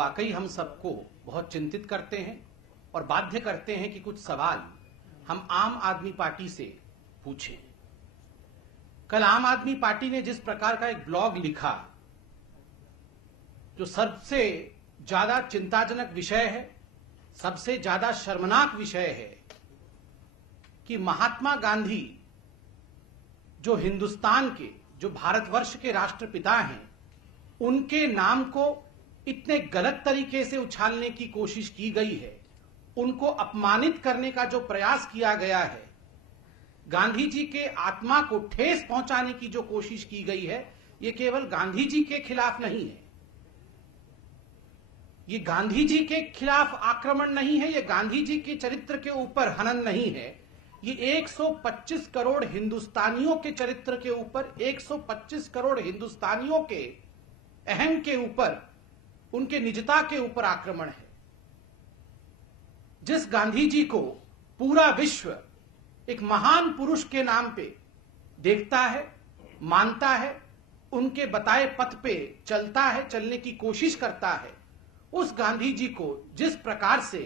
वाकई हम सबको बहुत चिंतित करते हैं और बाध्य करते हैं कि कुछ सवाल हम आम आदमी पार्टी से पूछें। कल आम आदमी पार्टी ने जिस प्रकार का एक ब्लॉग लिखा, जो सबसे ज्यादा चिंताजनक विषय है, सबसे ज्यादा शर्मनाक विषय है कि महात्मा गांधी जो हिंदुस्तान के, जो भारतवर्ष के राष्ट्रपिता हैं, उनके नाम को इतने गलत तरीके से उछालने की कोशिश की गई है, उनको अपमानित करने का जो प्रयास किया गया है, गांधी जी के आत्मा को ठेस पहुंचाने की जो कोशिश की गई है, ये केवल गांधी जी के खिलाफ नहीं है, ये गांधी जी के खिलाफ आक्रमण नहीं है, ये गांधी जी के चरित्र के ऊपर हनन नहीं है, ये 125 करोड़ हिंदुस्तानियों के चरित्र के ऊपर, 125 करोड़ हिंदुस्तानियों के अहम के ऊपर, उनके निजता के ऊपर आक्रमण है। जिस गांधी जी को पूरा विश्व एक महान पुरुष के नाम पे देखता है, मानता है, उनके बताए पथ पे चलता है, चलने की कोशिश करता है, उस गांधी जी को जिस प्रकार से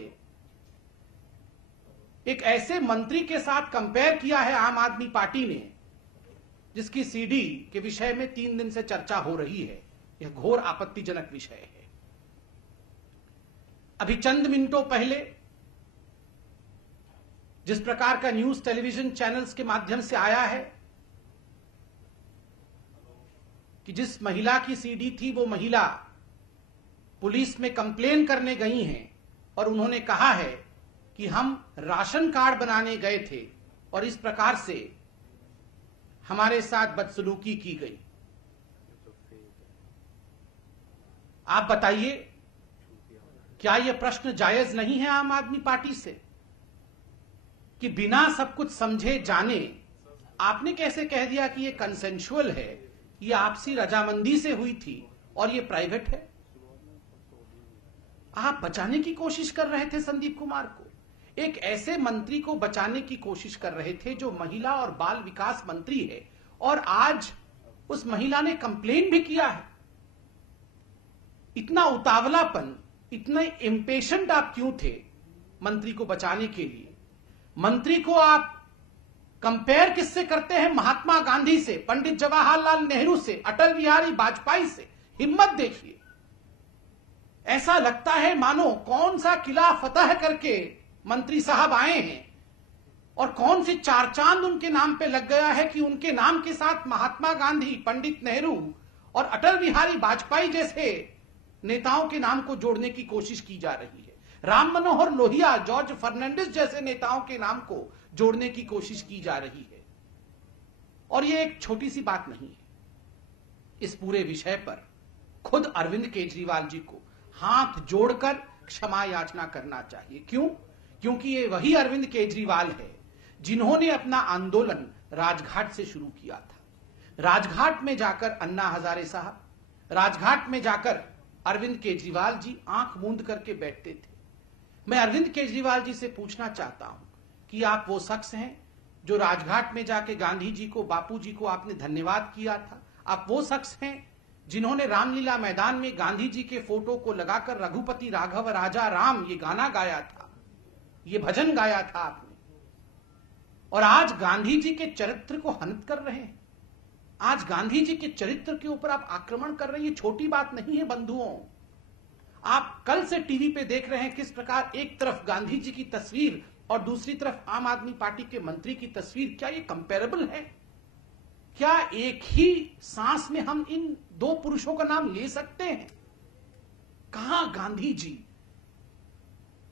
एक ऐसे मंत्री के साथ कंपेयर किया है आम आदमी पार्टी ने, जिसकी सीडी के विषय में 3 दिन से चर्चा हो रही है, यह घोर आपत्तिजनक विषय है। अभी चंद मिनटों पहले जिस प्रकार का न्यूज टेलीविजन चैनल्स के माध्यम से आया है कि जिस महिला की सीडी थी, वो महिला पुलिस में कंप्लेन करने गई हैं और उन्होंने कहा है कि हम राशन कार्ड बनाने गए थे और इस प्रकार से हमारे साथ बदसलूकी की गई। आप बताइए, क्या यह प्रश्न जायज नहीं है आम आदमी पार्टी से कि बिना सब कुछ समझे जाने आपने कैसे कह दिया कि यह कंसेंशुअल है, यह आपसी रजामंदी से हुई थी और यह प्राइवेट है? आप बचाने की कोशिश कर रहे थे संदीप कुमार को, एक ऐसे मंत्री को बचाने की कोशिश कर रहे थे जो महिला और बाल विकास मंत्री है, और आज उस महिला ने कंप्लेन भी किया है। इतना उतावलापन, इतने इम्पेशेंट आप क्यों थे मंत्री को बचाने के लिए? मंत्री को आप कंपेयर किससे करते हैं? महात्मा गांधी से, पंडित जवाहरलाल नेहरू से, अटल बिहारी वाजपेयी से। हिम्मत देखिए, ऐसा लगता है मानो कौन सा किला फतह करके मंत्री साहब आए हैं और कौन सी चार चांद उनके नाम पे लग गया है कि उनके नाम के साथ महात्मा गांधी, पंडित नेहरू और अटल बिहारी वाजपेयी जैसे नेताओं के नाम को जोड़ने की कोशिश की जा रही है। राम मनोहर लोहिया, जॉर्ज फर्नांडिस जैसे नेताओं के नाम को जोड़ने की कोशिश की जा रही है। और यह एक छोटी सी बात नहीं है। इस पूरे विषय पर खुद अरविंद केजरीवाल जी को हाथ जोड़कर क्षमा याचना करना चाहिए। क्यों? क्योंकि ये वही अरविंद केजरीवाल है जिन्होंने अपना आंदोलन राजघाट से शुरू किया था। राजघाट में जाकर अन्ना हजारे साहब, राजघाट में जाकर अरविंद केजरीवाल जी आंख मूंद करके बैठते थे। मैं अरविंद केजरीवाल जी से पूछना चाहता हूं कि आप वो शख्स हैं जो राजघाट में जाके गांधी जी को, बापू जी को आपने धन्यवाद किया था? आप वो शख्स हैं जिन्होंने रामलीला मैदान में गांधी जी के फोटो को लगाकर रघुपति राघव राजा राम ये गाना गाया था, ये भजन गाया था आपने, और आज गांधी जी के चरित्र को हनन कर रहे हैं। आज गांधी जी के चरित्र के ऊपर आप आक्रमण कर रहे हैं। ये छोटी बात नहीं है बंधुओं। आप कल से टीवी पे देख रहे हैं किस प्रकार एक तरफ गांधी जी की तस्वीर और दूसरी तरफ आम आदमी पार्टी के मंत्री की तस्वीर। क्या ये कंपेरेबल है? क्या एक ही सांस में हम इन दो पुरुषों का नाम ले सकते हैं? कहां गांधी जी?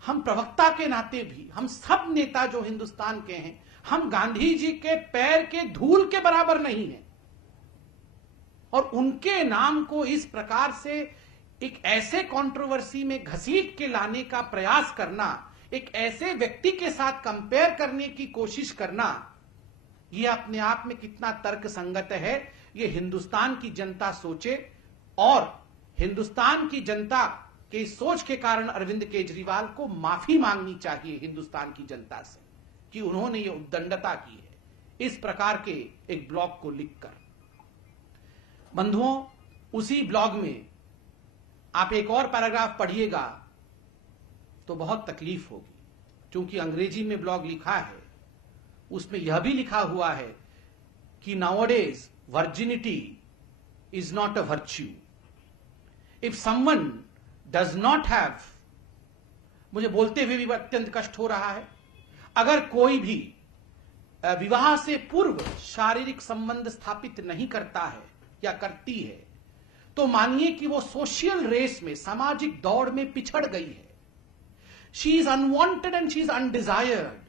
हम प्रवक्ता के नाते भी, हम सब नेता जो हिंदुस्तान के हैं, हम गांधी जी के पैर के धूल के बराबर नहीं हैं। और उनके नाम को इस प्रकार से एक ऐसे कंट्रोवर्सी में घसीट के लाने का प्रयास करना, एक ऐसे व्यक्ति के साथ कंपेयर करने की कोशिश करना, यह अपने आप में कितना तर्क संगत है, यह हिंदुस्तान की जनता सोचे। और हिंदुस्तान की जनता के इस सोच के कारण अरविंद केजरीवाल को माफी मांगनी चाहिए हिंदुस्तान की जनता से कि उन्होंने ये उद्दंडता की है इस प्रकार के एक ब्लॉग को लिखकर। बंधुओं, उसी ब्लॉग में आप एक और पैराग्राफ पढ़िएगा तो बहुत तकलीफ होगी, क्योंकि अंग्रेजी में ब्लॉग लिखा है, उसमें यह भी लिखा हुआ है कि nowadays virginity is not a virtue. If someone does not have, मुझे बोलते हुए भी अत्यंत कष्ट हो रहा है, अगर कोई भी विवाह से पूर्व शारीरिक संबंध स्थापित नहीं करता है या करती है, तो मानिए कि वो सोशल रेस में, सामाजिक दौड़ में पिछड़ गई है। She is unwanted and she is undesired.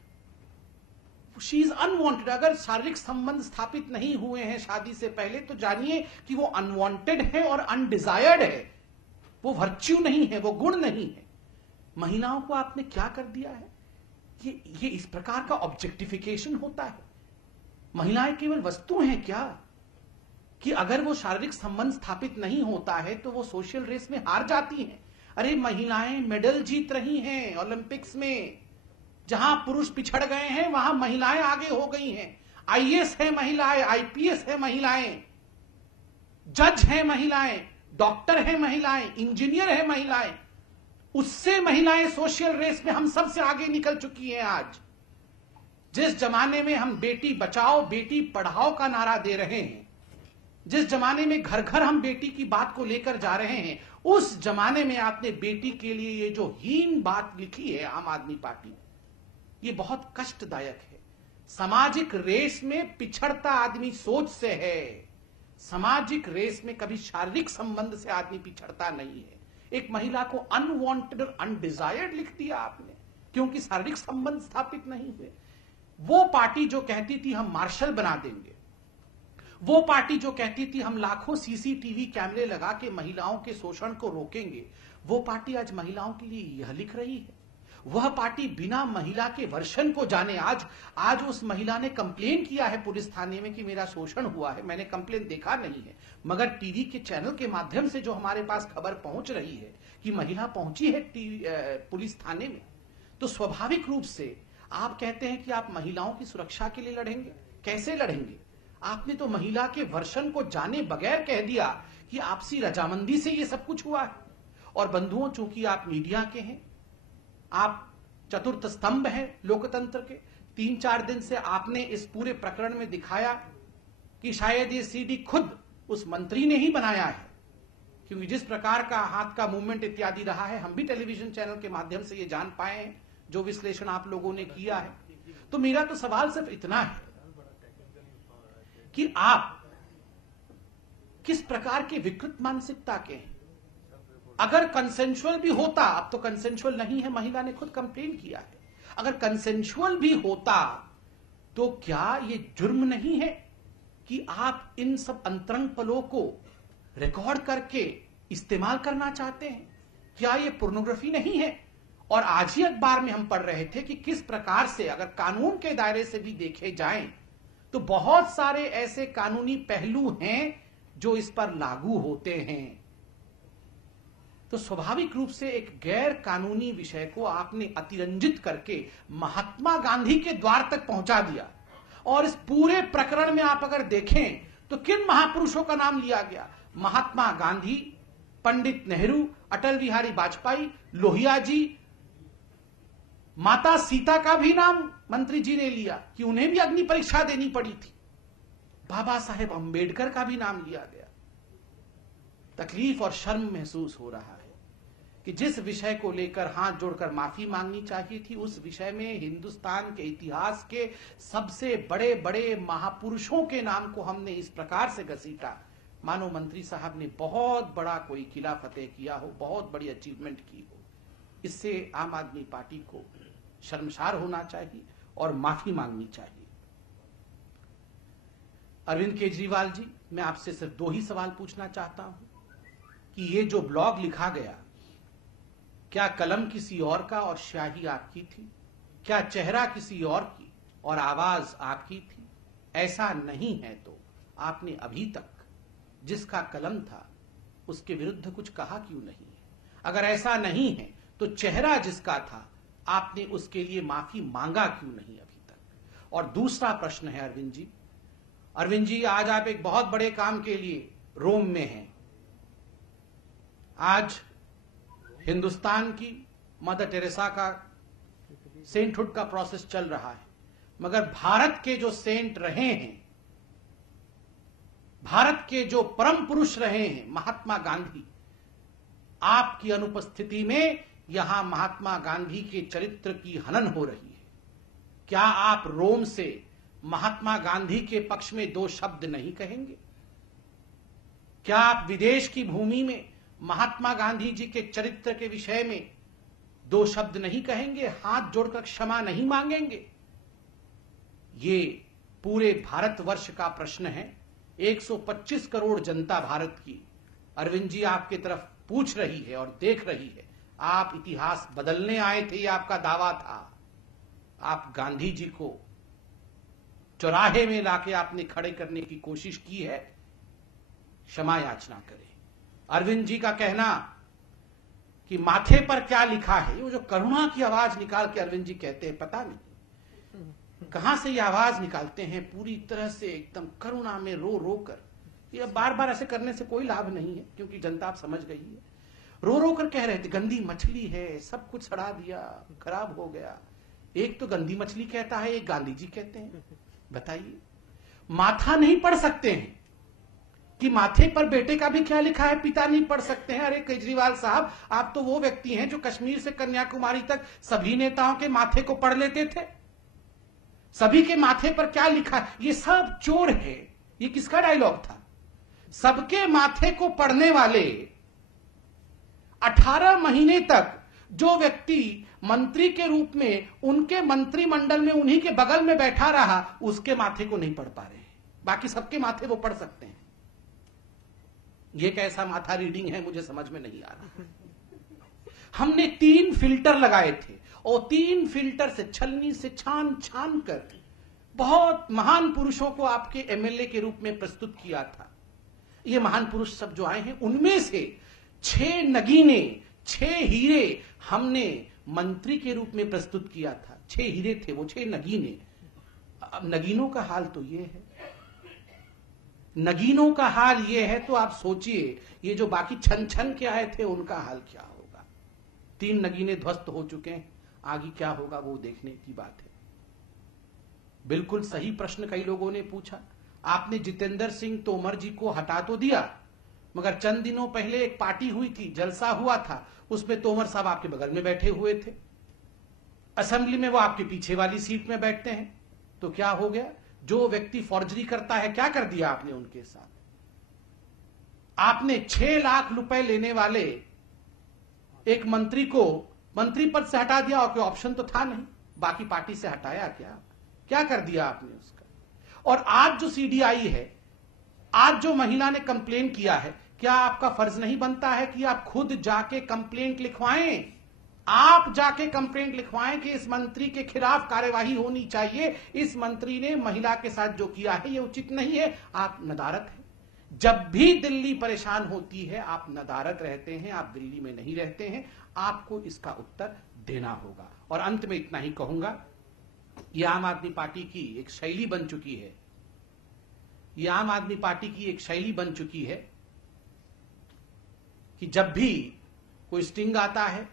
She is unwanted. अगर शारीरिक संबंध स्थापित नहीं हुए हैं शादी से पहले, तो जानिए कि वो अनवांटेड है और अनडिजायर्ड है। वो वर्च्यू नहीं है, वो गुण नहीं है। महिलाओं को आपने क्या कर दिया है? ये इस प्रकार का ऑब्जेक्टिफिकेशन होता है। महिलाएं केवल वस्तु हैं क्या, कि अगर वो शारीरिक संबंध स्थापित नहीं होता है तो वो सोशल रेस में हार जाती हैं? अरे महिलाएं मेडल जीत रही हैं ओलंपिक्स में। जहां पुरुष पिछड़ गए हैं वहां महिलाएं आगे हो गई हैं। आईएएस है महिलाएं, आईपीएस है महिलाएं, जज है महिलाएं, डॉक्टर है महिलाएं, इंजीनियर है महिलाएं। उससे महिलाएं सोशल रेस में हम सबसे आगे निकल चुकी हैं। आज जिस जमाने में हम बेटी बचाओ बेटी पढ़ाओ का नारा दे रहे हैं, जिस जमाने में घर घर हम बेटी की बात को लेकर जा रहे हैं, उस जमाने में आपने बेटी के लिए ये जो हीन बात लिखी है आम आदमी पार्टी ने, ये बहुत कष्टदायक है। सामाजिक रेस में पिछड़ता आदमी सोच से है। सामाजिक रेस में कभी शारीरिक संबंध से आदमी पिछड़ता नहीं है। एक महिला को अनवांटेड और अनडिजायर्ड लिख दिया आपने, क्योंकि शारीरिक संबंध स्थापित नहीं हुए। वो पार्टी जो कहती थी हम मार्शल बना देंगे, वो पार्टी जो कहती थी हम लाखों सीसीटीवी कैमरे लगा के महिलाओं के शोषण को रोकेंगे, वो पार्टी आज महिलाओं के लिए यह लिख रही है। वह पार्टी बिना महिला के वर्षन को जाने, आज उस महिला ने कंप्लेन किया है पुलिस थाने में कि मेरा शोषण हुआ है। मैंने कंप्लेन देखा नहीं है, मगर टीवी के चैनल के माध्यम से जो हमारे पास खबर पहुंच रही है कि महिला पहुंची है पुलिस थाने में, तो स्वाभाविक रूप से आप कहते हैं कि आप महिलाओं की सुरक्षा के लिए लड़ेंगे। कैसे लड़ेंगे? आपने तो महिला के वर्षन को जाने बगैर कह दिया कि आपसी रजामंदी से ये सब कुछ हुआ है। और बंधुओं, चूंकि आप मीडिया के हैं, आप चतुर्थ स्तंभ हैं लोकतंत्र के, 3-4 दिन से आपने इस पूरे प्रकरण में दिखाया कि शायद ये सीडी खुद उस मंत्री ने ही बनाया है, क्योंकि जिस प्रकार का हाथ का मूवमेंट इत्यादि रहा है, हम भी टेलीविजन चैनल के माध्यम से ये जान पाए हैं, जो विश्लेषण आप लोगों ने किया है। तो मेरा तो सवाल सिर्फ इतना है कि आप किस प्रकार के विकृत मानसिकता के हैं। अगर कंसेंशुअल भी होता, अब तो कंसेंशुअल नहीं है, महिला ने खुद कंप्लेन किया है, अगर कंसेंशुअल भी होता तो क्या ये जुर्म नहीं है कि आप इन सब अंतरंग पलों को रिकॉर्ड करके इस्तेमाल करना चाहते हैं? क्या ये पोर्नोग्राफी नहीं है? और आज ही अखबार में हम पढ़ रहे थे कि किस प्रकार से, अगर कानून के दायरे से भी देखे जाएं, तो बहुत सारे ऐसे कानूनी पहलू हैं जो इस पर लागू होते हैं। तो स्वाभाविक रूप से एक गैर कानूनी विषय को आपने अतिरंजित करके महात्मा गांधी के द्वार तक पहुंचा दिया। और इस पूरे प्रकरण में आप अगर देखें तो किन महापुरुषों का नाम लिया गया? महात्मा गांधी, पंडित नेहरू, अटल बिहारी वाजपेयी, लोहिया जी, माता सीता का भी नाम मंत्री जी ने लिया कि उन्हें भी अग्नि परीक्षा देनी पड़ी थी। बाबा साहेब अंबेडकर का भी नाम लिया गया। तकलीफ और शर्म महसूस हो रहा है कि जिस विषय को लेकर हाथ जोड़कर माफी मांगनी चाहिए थी, उस विषय में हिंदुस्तान के इतिहास के सबसे बड़े बड़े महापुरुषों के नाम को हमने इस प्रकार से घसीटा, मानो मंत्री साहब ने बहुत बड़ा कोई किला फतेह किया हो, बहुत बड़ी अचीवमेंट की हो। इससे आम आदमी पार्टी को शर्मसार होना चाहिए और माफी मांगनी चाहिए। अरविंद केजरीवाल जी, मैं आपसे सिर्फ 2 ही सवाल पूछना चाहता हूं कि ये जो ब्लॉग लिखा गया, क्या कलम किसी और का और स्याही आपकी थी? क्या चेहरा किसी और की और आवाज आपकी थी? ऐसा नहीं है तो आपने अभी तक जिसका कलम था उसके विरुद्ध कुछ कहा क्यों नहीं है? अगर ऐसा नहीं है तो चेहरा जिसका था आपने उसके लिए माफी मांगा क्यों नहीं अभी तक? और दूसरा प्रश्न है अरविंद जी, आज आप एक बहुत बड़े काम के लिए रोम में हैं। आज हिंदुस्तान की मदर टेरेसा का सेंटहुड का प्रोसेस चल रहा है, मगर भारत के जो सेंट रहे हैं, भारत के जो परम पुरुष रहे हैं महात्मा गांधी, आपकी अनुपस्थिति में यहां महात्मा गांधी के चरित्र की हनन हो रही है। क्या आप रोम से महात्मा गांधी के पक्ष में दो शब्द नहीं कहेंगे? क्या आप विदेश की भूमि में महात्मा गांधी जी के चरित्र के विषय में दो शब्द नहीं कहेंगे? हाथ जोड़कर क्षमा नहीं मांगेंगे? ये पूरे भारतवर्ष का प्रश्न है। 125 करोड़ जनता भारत की अरविंद जी आपके तरफ पूछ रही है और देख रही है। आप इतिहास बदलने आए थे, ये आपका दावा था। आप गांधी जी को चौराहे में लाके आपने खड़े करने की कोशिश की है, क्षमा याचना करें। अरविंद जी का कहना कि माथे पर क्या लिखा है, वो जो करुणा की आवाज निकाल के अरविंद जी कहते हैं, पता नहीं कहां से ये आवाज निकालते हैं, पूरी तरह से एकदम करुणा में रो रो कर। ये बार बार ऐसे करने से कोई लाभ नहीं है, क्योंकि जनता आप समझ गई है। रो रो कर कह रहे थे गंदी मछली है, सब कुछ सड़ा दिया, खराब हो गया। एक तो गंदी मछली कहता है, एक गांधी जी कहते हैं। बताइए, माथा नहीं पढ़ सकते हैं कि माथे पर बेटे का भी क्या लिखा है पिता नहीं पढ़ सकते हैं? अरे केजरीवाल साहब, आप तो वो व्यक्ति हैं जो कश्मीर से कन्याकुमारी तक सभी नेताओं के माथे को पढ़ लेते थे। सभी के माथे पर क्या लिखा है, ये सब चोर है। ये किसका डायलॉग था? सबके माथे को पढ़ने वाले 18 महीने तक जो व्यक्ति मंत्री के रूप में उनके मंत्रिमंडल में उन्हीं के बगल में बैठा रहा, उसके माथे को नहीं पढ़ पा रहे हैं। बाकी सबके माथे वो पढ़ सकते हैं। ये कैसा माथा रीडिंग है, मुझे समझ में नहीं आ रहा। हमने 3 फिल्टर लगाए थे और 3 फिल्टर से छलनी से छान छान कर बहुत महान पुरुषों को आपके एमएलए के रूप में प्रस्तुत किया था। ये महान पुरुष सब जो आए हैं, उनमें से 6 नगीने, 6 हीरे हमने मंत्री के रूप में प्रस्तुत किया था। 6 हीरे थे वो, 6 नगीने। अब नगीनों का हाल तो ये है, नगीनों का हाल ये है, तो आप सोचिए ये जो बाकी छन छन के आए थे उनका हाल क्या होगा। 3 नगीने ध्वस्त हो चुके हैं, आगे क्या होगा वो देखने की बात है। बिल्कुल सही प्रश्न कई लोगों ने पूछा। आपने जितेंद्र सिंह तोमर जी को हटा तो दिया, मगर चंद दिनों पहले एक पार्टी हुई थी, जलसा हुआ था, उसमें तोमर साहब आपके बगल में बैठे हुए थे। असेंबली में वो आपके पीछे वाली सीट में बैठते हैं। तो क्या हो गया? जो व्यक्ति फॉर्जरी करता है, क्या कर दिया आपने उनके साथ? आपने 6 लाख रुपए लेने वाले एक मंत्री को मंत्री पद से हटा दिया, और कोई ऑप्शन तो था नहीं, बाकी पार्टी से हटाया। क्या कर दिया आपने उसका? और आज जो सीडीआई है, आज जो महिला ने कंप्लेन किया है, क्या आपका फर्ज नहीं बनता है कि आप खुद जाके कंप्लेंट लिखवाएं? आप जाके कंप्लेंट लिखवाएं कि इस मंत्री के खिलाफ कार्यवाही होनी चाहिए, इस मंत्री ने महिला के साथ जो किया है ये उचित नहीं है। आप नदारत हैं। जब भी दिल्ली परेशान होती है आप नदारत रहते हैं, आप दिल्ली में नहीं रहते हैं। आपको इसका उत्तर देना होगा। और अंत में इतना ही कहूंगा, यह आम आदमी पार्टी की एक शैली बन चुकी है, यह आम आदमी पार्टी की एक शैली बन चुकी है कि जब भी कोई स्टिंग आता है,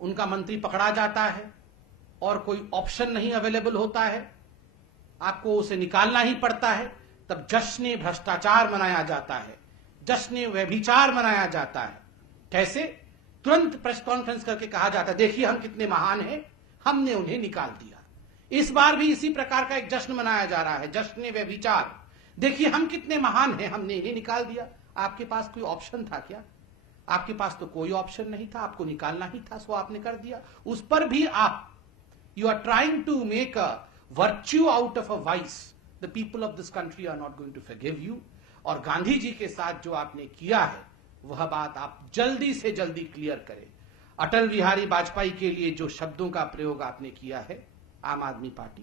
उनका मंत्री पकड़ा जाता है और कोई ऑप्शन नहीं अवेलेबल होता है, आपको उसे निकालना ही पड़ता है, तब जश्न भ्रष्टाचार मनाया जाता है, जश्न व्यभिचार मनाया जाता है। कैसे? तुरंत प्रेस कॉन्फ्रेंस करके कहा जाता है, देखिए हम कितने महान हैं, हमने उन्हें निकाल दिया। इस बार भी इसी प्रकार का एक जश्न मनाया जा रहा है, जश्न व्यभिचार। देखिए हम कितने महान हैं, हमने इन्हें निकाल दिया। आपके पास कोई ऑप्शन था क्या? आपके पास तो कोई ऑप्शन नहीं था, आपको निकालना ही था, सो आपने कर दिया। उस पर भी आप you are trying to make a virtue out of a vice. The people of this country are not going to forgive you. और गांधी जी के साथ जो आपने किया है वह बात आप जल्दी से जल्दी क्लियर करें। अटल बिहारी वाजपेयी के लिए जो शब्दों का प्रयोग आपने किया है, आम आदमी पार्टी,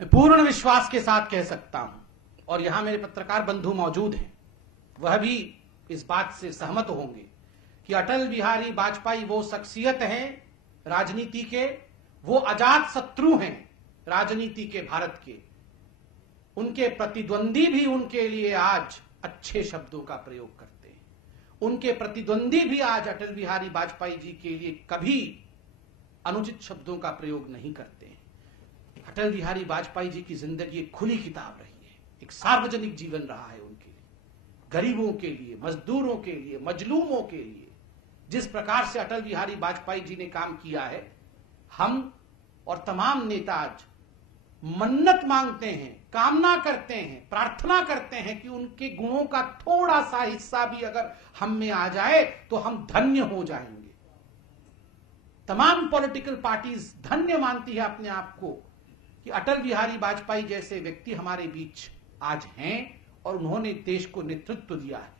मैं पूर्ण विश्वास के साथ कह सकता हूं, और यहां मेरे पत्रकार बंधु मौजूद हैं, वह भी इस बात से सहमत होंगे कि अटल बिहारी वाजपेयी वो शख्सियत हैं राजनीति के, वो अजात शत्रु हैं राजनीति के भारत के। उनके प्रतिद्वंदी भी उनके लिए आज अच्छे शब्दों का प्रयोग करते हैं। उनके प्रतिद्वंदी भी आज अटल बिहारी वाजपेयी जी के लिए कभी अनुचित शब्दों का प्रयोग नहीं करते हैं। अटल बिहारी वाजपेयी जी की जिंदगी एक खुली किताब रही है, एक सार्वजनिक जीवन रहा है उनके लिए, गरीबों के लिए, मजदूरों के लिए, मजलूमों के लिए। जिस प्रकार से अटल बिहारी वाजपेयी जी ने काम किया है, हम और तमाम नेता आज मन्नत मांगते हैं, कामना करते हैं, प्रार्थना करते हैं कि उनके गुणों का थोड़ा सा हिस्सा भी अगर हम में आ जाए तो हम धन्य हो जाएंगे। तमाम पॉलिटिकल पार्टीज धन्य मानती है अपने आप को कि अटल बिहारी वाजपेयी जैसे व्यक्ति हमारे बीच आज हैं और उन्होंने देश को नेतृत्व दिया है।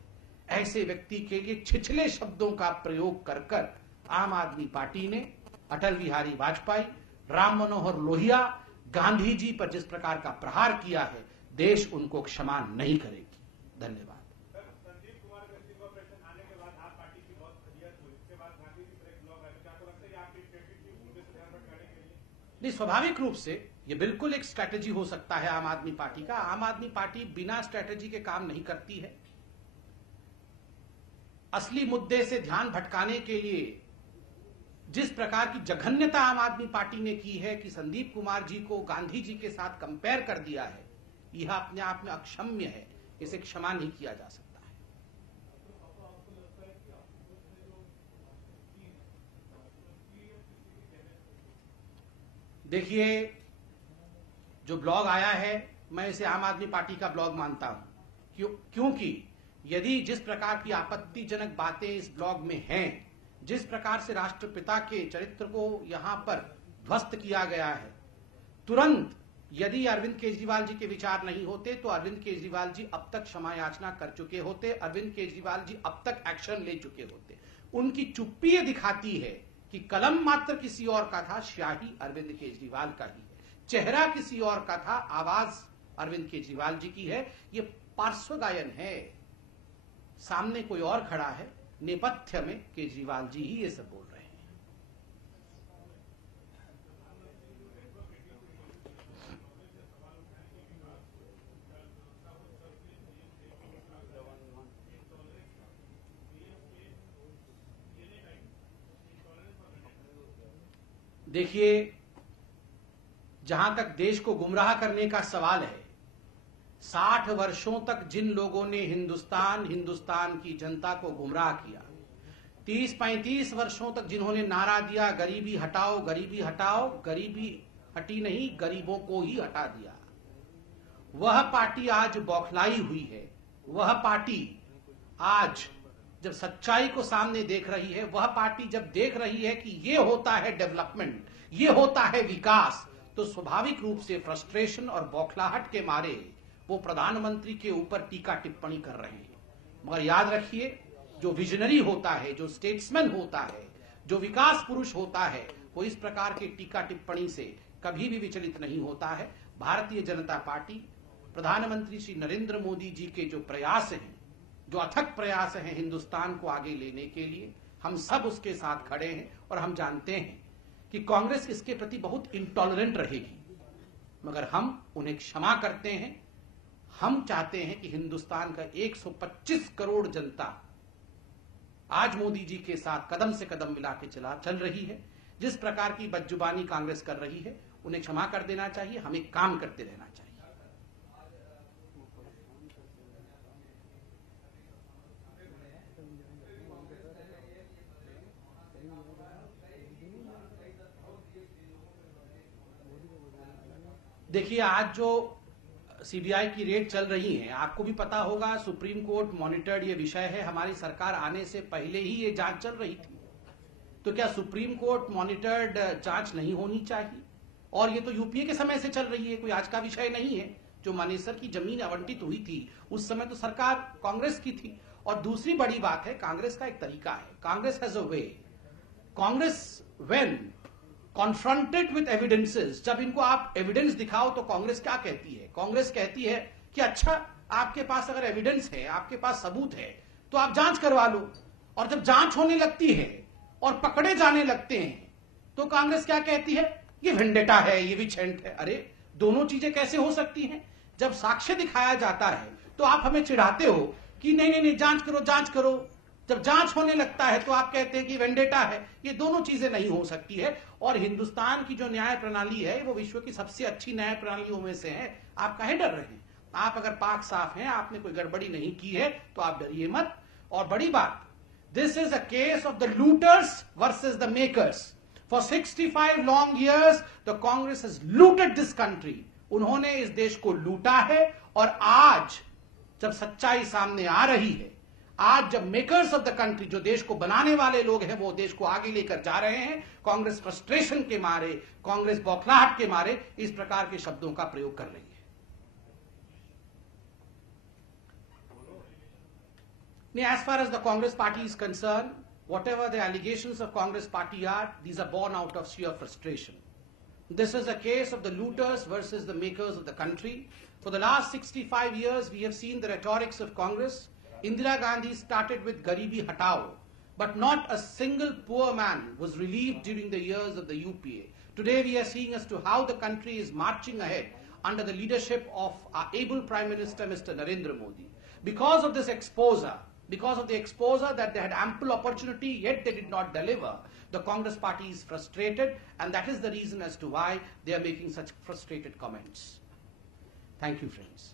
ऐसे व्यक्ति के लिए छिछले शब्दों का प्रयोग कर कर आम आदमी पार्टी ने अटल बिहारी वाजपेयी, राम मनोहर लोहिया, गांधी जी पर जिस प्रकार का प्रहार किया है, देश उनको क्षमा नहीं करेगी। धन्यवाद। संदीप कुमार का इस्तीफा प्रश्न आने के बाद आप पार्टी की बहुत फजीयत हुई, इसके बाद गांधी जी पर एक ब्लॉग आया, क्या आपको लगता है आपकी स्ट्रेटेजी उनके से ध्यान भटकाने के लिए? नहीं, स्वाभाविक रूप से ये बिल्कुल एक स्ट्रैटेजी हो सकता है आम आदमी पार्टी का। आम आदमी पार्टी बिना स्ट्रैटेजी के काम नहीं करती है। असली मुद्दे से ध्यान भटकाने के लिए जिस प्रकार की जघन्यता आम आदमी पार्टी ने की है कि संदीप कुमार जी को गांधी जी के साथ कंपेयर कर दिया है, यह अपने आप में अक्षम्य है, इसे क्षमा नहीं किया जा सकता है। देखिए, जो ब्लॉग आया है मैं इसे आम आदमी पार्टी का ब्लॉग मानता हूं, क्योंकि यदि जिस प्रकार की आपत्तिजनक बातें इस ब्लॉग में हैं, जिस प्रकार से राष्ट्रपिता के चरित्र को यहां पर ध्वस्त किया गया है, तुरंत यदि अरविंद केजरीवाल जी के विचार नहीं होते तो अरविंद केजरीवाल जी अब तक क्षमा याचना कर चुके होते, अरविंद केजरीवाल जी अब तक एक्शन ले चुके होते। उनकी चुप्पी ये दिखाती है कि कलम मात्र किसी और का था, स्याही अरविंद केजरीवाल का ही है, चेहरा किसी और का था, आवाज अरविंद केजरीवाल जी की है। ये पार्श्व गायन है, सामने कोई और खड़ा है, नेपथ्य में केजरीवाल जी ही ये सब बोल रहे हैं। देखिए, जहां तक देश को गुमराह करने का सवाल है, 60 वर्षों तक जिन लोगों ने हिंदुस्तान की जनता को गुमराह किया, 30-35 वर्षों तक जिन्होंने नारा दिया गरीबी हटाओ, गरीबी हटाओ, गरीबी हटी नहीं, गरीबों को ही हटा दिया, वह पार्टी आज बौखलाई हुई है। वह पार्टी आज जब सच्चाई को सामने देख रही है, वह पार्टी जब देख रही है कि ये होता है डेवलपमेंट, ये होता है विकास, तो स्वाभाविक रूप से फ्रस्ट्रेशन और बौखलाहट के मारे वो प्रधानमंत्री के ऊपर टीका टिप्पणी कर रहे हैं। मगर याद रखिए, जो विजनरी होता है, जो स्टेट्समैन होता है, जो विकास पुरुष होता है, वो इस प्रकार के टीका टिप्पणी से कभी भी विचलित नहीं होता है। भारतीय जनता पार्टी, प्रधानमंत्री श्री नरेंद्र मोदी जी के जो प्रयास हैं, जो अथक प्रयास हैं हिंदुस्तान को आगे लेने के लिए, हम सब उसके साथ खड़े हैं और हम जानते हैं कि कांग्रेस इसके प्रति बहुत इंटॉलरेंट रहेगी, मगर हम उन्हें क्षमा करते हैं। हम चाहते हैं कि हिंदुस्तान का 125 करोड़ जनता आज मोदी जी के साथ कदम से कदम मिला के चल रही है। जिस प्रकार की बदजुबानी कांग्रेस कर रही है, उन्हें क्षमा कर देना चाहिए, हमें काम करते रहना चाहिए। देखिए, आज जो सीबीआई की रेड चल रही है, आपको भी पता होगा, सुप्रीम कोर्ट मॉनिटर्ड ये विषय है। हमारी सरकार आने से पहले ही ये जांच चल रही थी, तो क्या सुप्रीम कोर्ट मॉनिटर्ड जांच नहीं होनी चाहिए? और ये तो यूपीए के समय से चल रही है, कोई आज का विषय नहीं है। जो मानेसर की जमीन आवंटित हुई थी, उस समय तो सरकार कांग्रेस की थी। और दूसरी बड़ी बात है, कांग्रेस का एक तरीका है, Congress has a way. Congress when confronted with evidences, जब इनको आप एविडेंस दिखाओ तो कांग्रेस क्या कहती है? कांग्रेस कहती है कि अच्छा, आपके पास अगर एविडेंस है, आपके पास सबूत है, तो आप जांच करवा लो। और जब जांच होने लगती है और पकड़े जाने लगते हैं, तो कांग्रेस क्या कहती है? ये वेंडेटा है, ये विछेंट है। अरे, दोनों चीजें कैसे हो सकती हैं? जब साक्ष्य दिखाया जाता है तो आप हमें चिढ़ाते हो कि नहीं नहीं नहीं, जांच करो जांच करो। जब जांच होने लगता है तो आप कहते हैं कि वेंडेटा है। ये दोनों चीजें नहीं हो सकती है। और हिंदुस्तान की जो न्याय प्रणाली है वो विश्व की सबसे अच्छी न्याय प्रणालियों में से है। आप काहे डर रहे हैं? आप अगर पाक साफ हैं, आपने कोई गड़बड़ी नहीं की है, तो आप डरिए मत। और बड़ी बात, this is a case of the looters versus the makers. For 65 long years the Congress has looted this country. उन्होंने इस देश को लूटा है। और आज जब सच्चाई सामने आ रही है, आज जब मेकर्स ऑफ द कंट्री, जो देश को बनाने वाले लोग हैं, वो देश को आगे लेकर जा रहे हैं, कांग्रेस फ्रस्ट्रेशन के मारे, कांग्रेस बौखलाहट के मारे इस प्रकार के शब्दों का प्रयोग कर रही है। As far as the Congress party is concerned, whatever the allegations of Congress party are, these are born out of sheer frustration. This is a case of the looters versus the makers of the country. For the last 65 years, we have seen the rhetorics of Congress. Indira Gandhi started with Garibi Hatao, but not a single poor man was relieved during the years of the UPA. Today, we are seeing as to how the country is marching ahead under the leadership of our able Prime Minister, Mr. Narendra Modi. Because of this exposure, because of the exposure that they had ample opportunity, yet they did not deliver, the Congress party is frustrated, and that is the reason as to why they are making such frustrated comments. Thank you, friends.